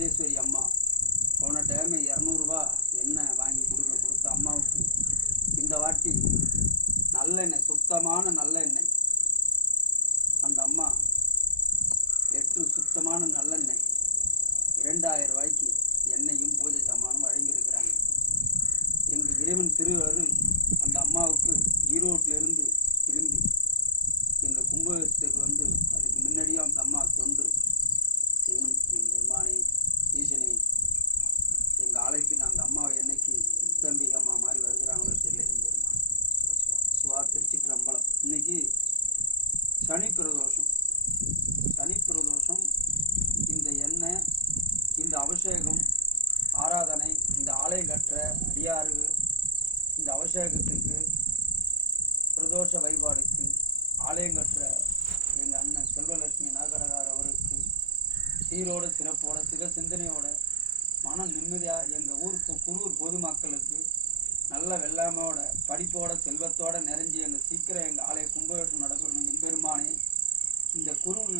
ராஜேஸ்வரி அம்மா போன டைம் 200 ரூபா எண்ணெய் வாங்கி கொடுத்த அம்மாவுக்கு இந்த வாட்டி நல்லெண்ணெய், சுத்தமான நல்லெண்ணெய், அந்த அம்மா லிட்டரு சுத்தமான நல்லெண்ணெய் 2000 ரூபாய்க்கு எண்ணெயும் பூஜை சாமானும் வழங்கியிருக்கிறாங்க. எங்கள் இறைவன் திருவருள் அந்த அம்மாவுக்கு ஈரோட்டிலிருந்து திரும்பி எங்கள் கும்பகோணத்துக்கு வந்து அதுக்கு முன்னாடியே அந்த அம்மா தொண்டு செய்யணும். எங்கள் பெருமானே, ஈசனே, எங்கள் ஆலயத்துக்கு அந்த அம்மாவை என்னைக்கு முத்தம்பிகை அம்மா மாதிரி வருகிறாங்களோ தெரியல. எங்கள் பெருமான் சிவா திருச்சிற்றம்பலம். இன்னைக்கு சனி பிரதோஷம். சனி பிரதோஷம். இந்த எண்ணெய், இந்த அபிஷேகம், ஆராதனை, இந்த ஆலயம் கற்ற அடியாறு, இந்த அபிஷேகத்திற்கு, பிரதோஷ வழிபாடுக்கு ஆலயம் கற்ற எங்கள் அண்ணன் செல்வலட்சுமி நாகரகார் அவருக்கு சீரோட சிறப்போட சிவ சிந்தனையோட மன நிம்மதியாக எங்கள் குரூர் பொதுமக்களுக்கு நல்ல வெள்ளாமையோட படிப்போட செல்வத்தோட நிறைஞ்சி எங்கள் சீக்கிரம் எங்கள் ஆலய கும்பகோஷம் நடக்கணும். எம்பெருமானே, இந்த குரூர்